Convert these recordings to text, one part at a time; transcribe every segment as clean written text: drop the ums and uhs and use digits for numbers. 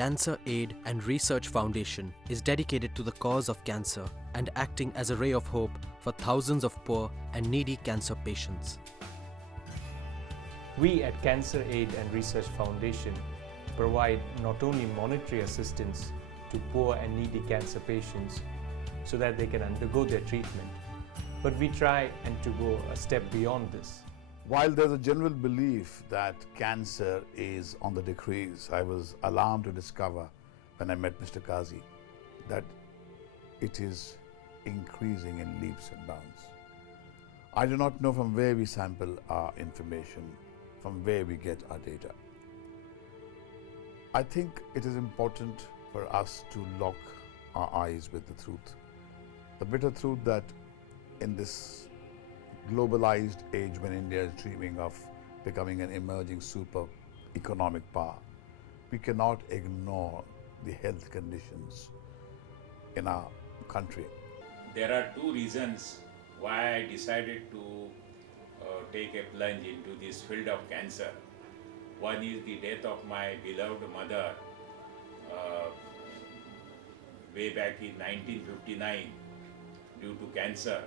Cancer Aid and Research Foundation is dedicated to the cause of cancer and acting as a ray of hope for thousands of poor and needy cancer patients. We at Cancer Aid and Research Foundation provide not only monetary assistance to poor and needy cancer patients so that they can undergo their treatment, but we try and to go a step beyond this. While there's a general belief that cancer is on the decrease, I was alarmed to discover when I met Mr. Kazi that it is increasing in leaps and bounds. I do not know from where we sample our information, from where we get our data. I think it is important for us to lock our eyes with the truth. The bitter truth that in this globalized age when India is dreaming of becoming an emerging super economic power, we cannot ignore the health conditions in our country. There are two reasons why I decided to take a plunge into this field of cancer. One is the death of my beloved mother way back in 1959 due to cancer,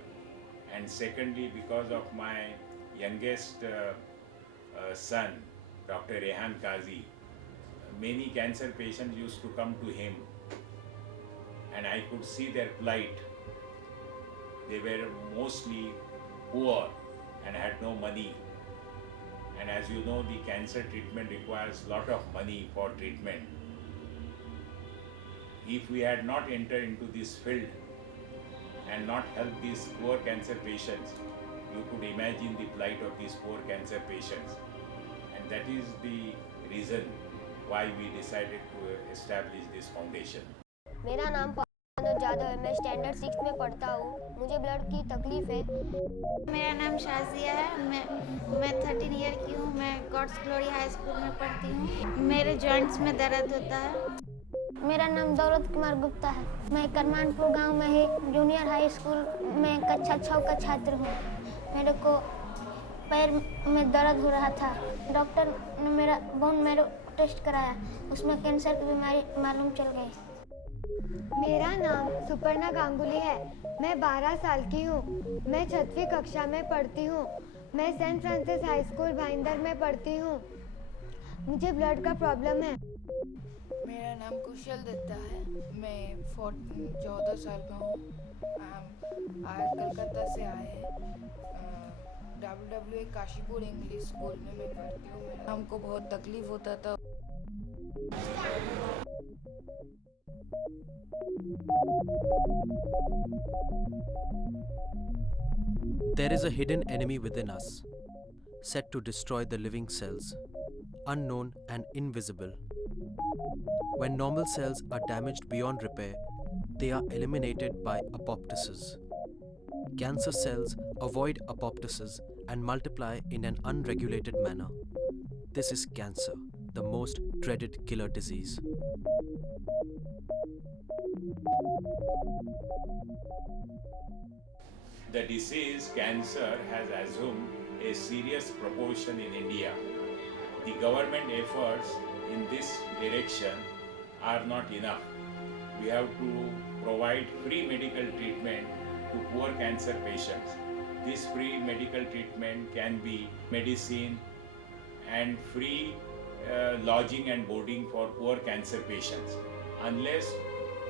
and secondly because of my youngest son, Dr. Rehan Kazi. Many cancer patients used to come to him and I could see their plight. They were mostly poor and had no money, and as you know, the cancer treatment requires a lot of money for treatment. If we had not entered into this field and not helped these poor cancer patients, you could imagine the plight of these poor cancer patients. And that is the reason why we decided to establish this foundation. मेरा नाम अनुज जादव है। मैं standard 6 में पढ़ता हूँ। मुझे blood की तकलीफ है। मेरा नाम शाजिया है। मैं 13 ईयर की हूँ। मैं गॉड्स ग्लोरी हाई स्कूल में पढ़ती हूँ। मेरे जॉइंट्स में दर्द होता है। मेरा नाम दौलत कुमार गुप्ता है। मैं करमानपुर गांव में ही जूनियर हाई स्कूल में कक्षा 6 का छात्र हूँ। मेरे को पैर में दर्द हो रहा था। डॉक्टर ने मेरा बोन मैरो टेस्ट कराया, उसमें कैंसर की बीमारी मालूम चल गई। मेरा नाम सुपर्णा गांगुली है। मैं 12 साल की हूँ। मैं 6वीं कक्षा में पढ़ती हूँ। मैं Saint Francis high school Bhayandar में पढ़ती हूँ। मुझे ब्लड का प्रॉब्लम है। मेरा नाम कुशल दत्ता है। मैं 14 साल का हूँ। आज कलकत्ता से आए हैं। WWE काशीपुर इंग्लिश स्कूल में मैं पढ़ती हूँ। हमको बहुत तकलीफ होता था। There is a hidden enemy within us, set to destroy the living cells, unknown and invisible. When normal cells are damaged beyond repair, they are eliminated by apoptosis. Cancer cells avoid apoptosis and multiply in an unregulated manner. This is cancer, the most dreaded killer disease. The disease cancer has assumed a serious proportion in India. The government efforts in this direction are not enough. We have to provide free medical treatment to poor cancer patients. This free medical treatment can be medicine and free lodging and boarding for poor cancer patients. Unless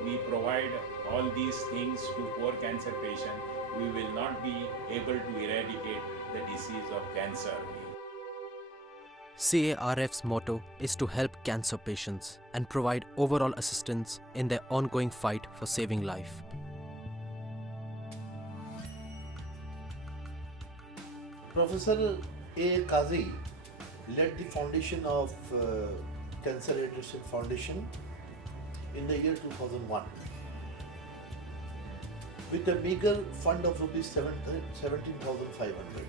we provide all these things to poor cancer patients, we will not be able to eradicate the disease of cancer. CARF's motto is to help cancer patients and provide overall assistance in their ongoing fight for saving life. Professor A. Kazi led the foundation of Cancer Aid Research Foundation in the year 2001 with a meager fund of rupees 17,500.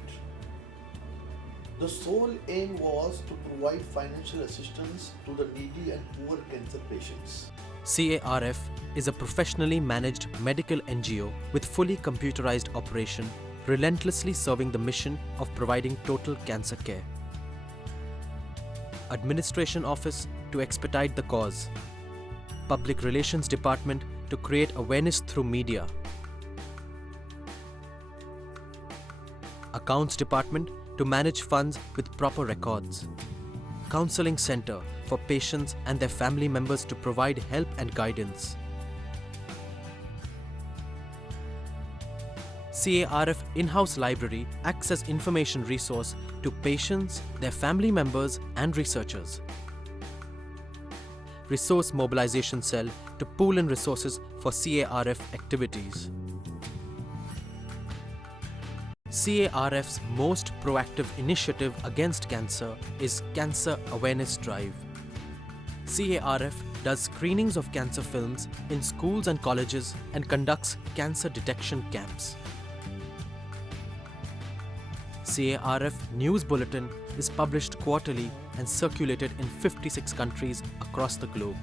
The sole aim was to provide financial assistance to the needy and poor cancer patients. CARF is a professionally managed medical NGO with fully computerized operation, relentlessly serving the mission of providing total cancer care. Administration Office to expedite the cause, Public Relations Department to create awareness through media. Accounts Department to manage funds with proper records. Counseling Center for patients and their family members to provide help and guidance. CARF in-house library acts as information resource to patients, their family members and researchers. Resource Mobilization Cell to pool in resources for CARF activities. CARF's most proactive initiative against cancer is Cancer Awareness Drive. CARF does screenings of cancer films in schools and colleges and conducts cancer detection camps. CARF News Bulletin is published quarterly and circulated in 56 countries across the globe.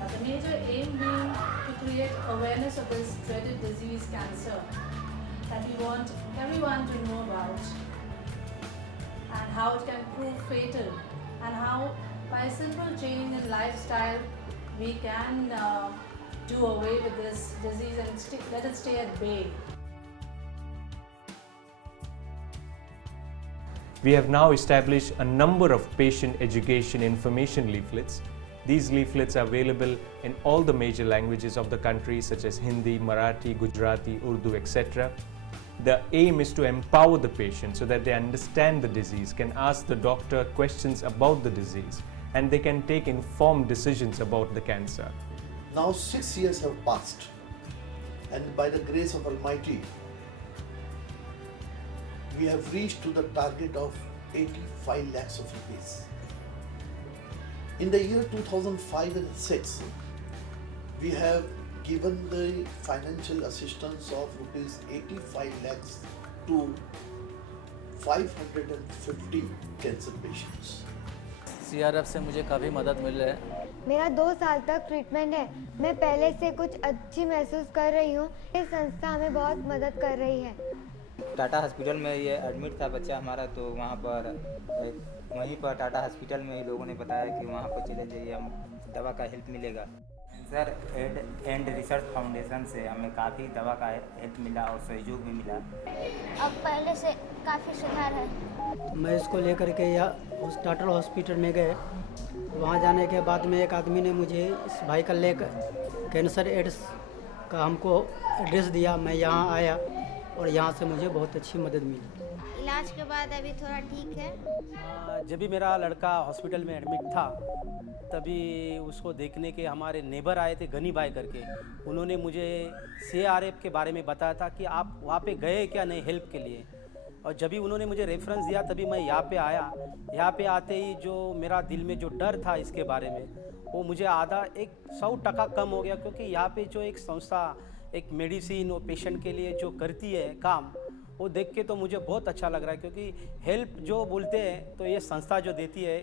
The major aim being to create awareness of this dreaded disease, cancer, that we want everyone to know about, and how it can prove fatal, and how by a simple change in lifestyle we can do away with this disease and let it stay at bay. We have now established a number of patient education information leaflets. These leaflets are available in all the major languages of the country such as Hindi, Marathi, Gujarati, Urdu, etc. The aim is to empower the patient so that they understand the disease, can ask the doctor questions about the disease, and they can take informed decisions about the cancer. Now 6 years have passed, and by the grace of Almighty, we have reached to the target of 85 lakhs of rupees. In the year 2005 and 6, we have given the financial assistance of rupees 85 lakhs to 550 cancer patients. CRF से मुझे काफ़ी मदद मिल रहा है। मेरा 2 साल तक treatment है। मैं पहले से कुछ अच्छी महसूस कर रही हूँ। ये संस्था हमें बहुत मदद कर रही है। टाटा हॉस्पिटल में ये एडमिट था बच्चा हमारा, तो वहाँ पर वहीं पर टाटा हॉस्पिटल में ही लोगों ने बताया कि वहाँ पर चले जाइए, हम दवा का हेल्प मिलेगा। कैंसर एंड रिसर्च फाउंडेशन से हमें काफ़ी दवा का हेल्प मिला और सहयोग भी मिला। अब पहले से काफ़ी सुधार है। मैं इसको लेकर के या टाटा हॉस्पिटल में गए, वहाँ जाने के बाद में एक आदमी ने मुझे इस भाई का लेकर कैंसर एड्स का हमको एड्रेस दिया। मैं यहाँ आया और यहाँ से मुझे बहुत अच्छी मदद मिली। इलाज के बाद अभी थोड़ा ठीक है। जब भी मेरा लड़का हॉस्पिटल में एडमिट था, तभी उसको देखने के हमारे नेबर आए थे गनी भाई करके। उन्होंने मुझे CARF के बारे में बताया था कि आप वहाँ पे गए क्या नहीं हेल्प के लिए, और जब भी उन्होंने मुझे रेफरेंस दिया तभी मैं यहाँ पे आया। यहाँ पे आते ही जो मेरा दिल में जो डर था इसके बारे में, वो मुझे आधा 100% कम हो गया, क्योंकि यहाँ पे जो एक संस्था एक मेडिसिन और पेशेंट के लिए जो करती है काम, वो देख के तो मुझे बहुत अच्छा लग रहा है। क्योंकि हेल्प जो बोलते हैं तो ये संस्था जो देती है,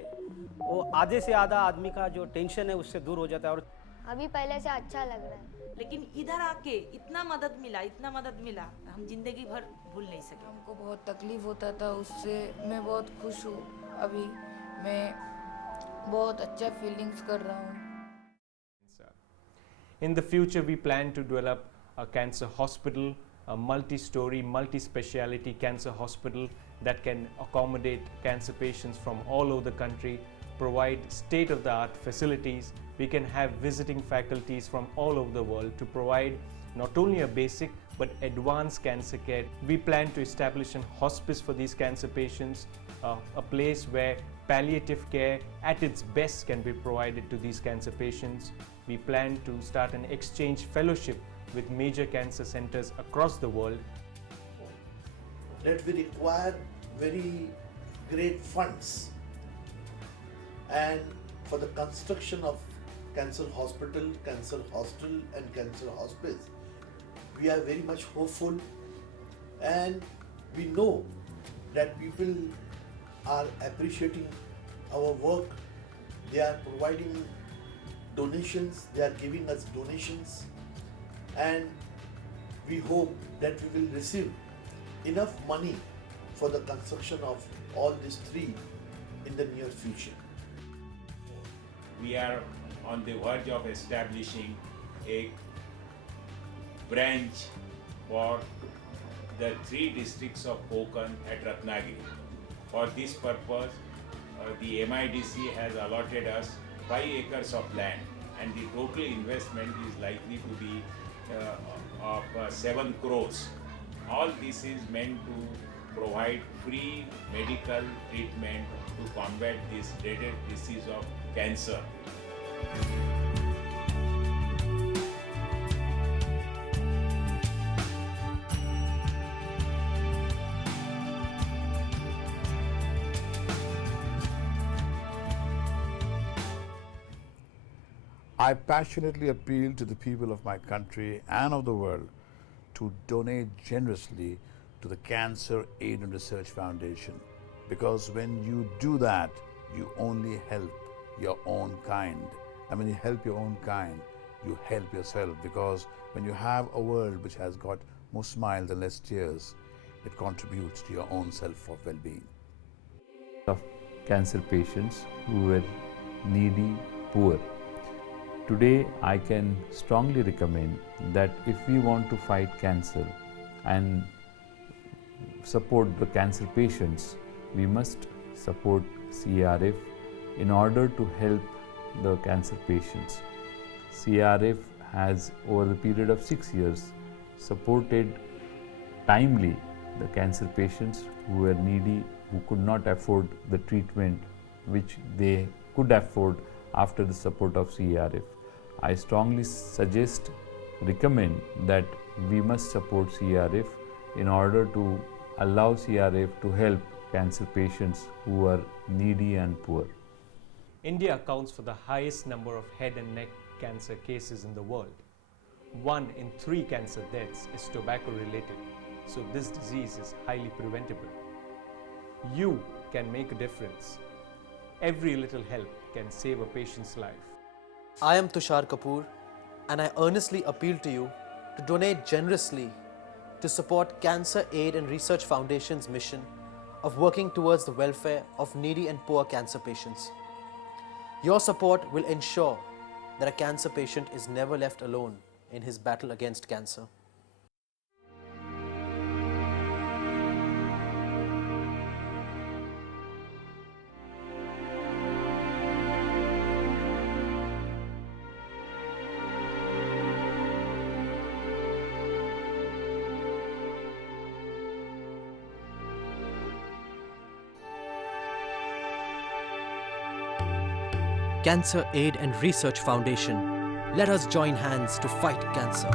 वो आधे से आधा आदमी का जो टेंशन है उससे दूर हो जाता है। और अभी पहले से अच्छा लग रहा है। लेकिन इधर आके इतना मदद मिला, हम जिंदगी भर भूल नहीं सके। हमको बहुत तकलीफ होता था, उससे मैं बहुत खुश हूँ। अभी मैं बहुत अच्छा फीलिंग्स कर रहा हूँ। In the future, we plan to develop a cancer hospital, a multi-story, multi-speciality cancer hospital that can accommodate cancer patients from all over the country, provide state-of-the-art facilities. We can have visiting faculties from all over the world to provide not only a basic but advanced cancer care. We plan to establish a hospice for these cancer patients, a place where palliative care at its best can be provided to these cancer patients. We plan to start an exchange fellowship with major cancer centers across the world. That we require very great funds, and for the construction of cancer hospital, cancer hostel and cancer hospice, we are very much hopeful, and we know that people are appreciating our work. They are providing donations, they are giving us donations, and we hope that we will receive enough money for the construction of all these three in the near future. We are on the verge of establishing a branch for the 3 districts of Konkan at Ratnagiri. For this purpose, the MIDC has allotted us 5 acres of land, and the total investment is likely to be of 7 crores. All this is meant to provide free medical treatment to combat this dreaded disease of cancer. I passionately appeal to the people of my country and of the world to donate generously to the Cancer Aid and Research Foundation, because when you do that, you only help your own kind. And when you help your own kind, you help yourself, because when you have a world which has got more smiles and less tears, it contributes to your own self of well-being. Of cancer patients who were needy, poor. Today, I can strongly recommend that if we want to fight cancer and support the cancer patients, we must support CRF in order to help the cancer patients. CRF has, over the period of 6 years, supported timely the cancer patients who were needy, who could not afford the treatment which they could afford after the support of CRF. I strongly recommend that we must support CRF in order to allow CRF to help cancer patients who are needy and poor. India accounts for the highest number of head and neck cancer cases in the world. 1 in 3 cancer deaths is tobacco related, so this disease is highly preventable. You can make a difference. Every little help can save a patient's life. I am Tushar Kapoor, and I earnestly appeal to you to donate generously to support Cancer Aid and Research Foundation's mission of working towards the welfare of needy and poor cancer patients. Your support will ensure that a cancer patient is never left alone in his battle against cancer. Cancer Aid and Research Foundation. Let us join hands to fight cancer.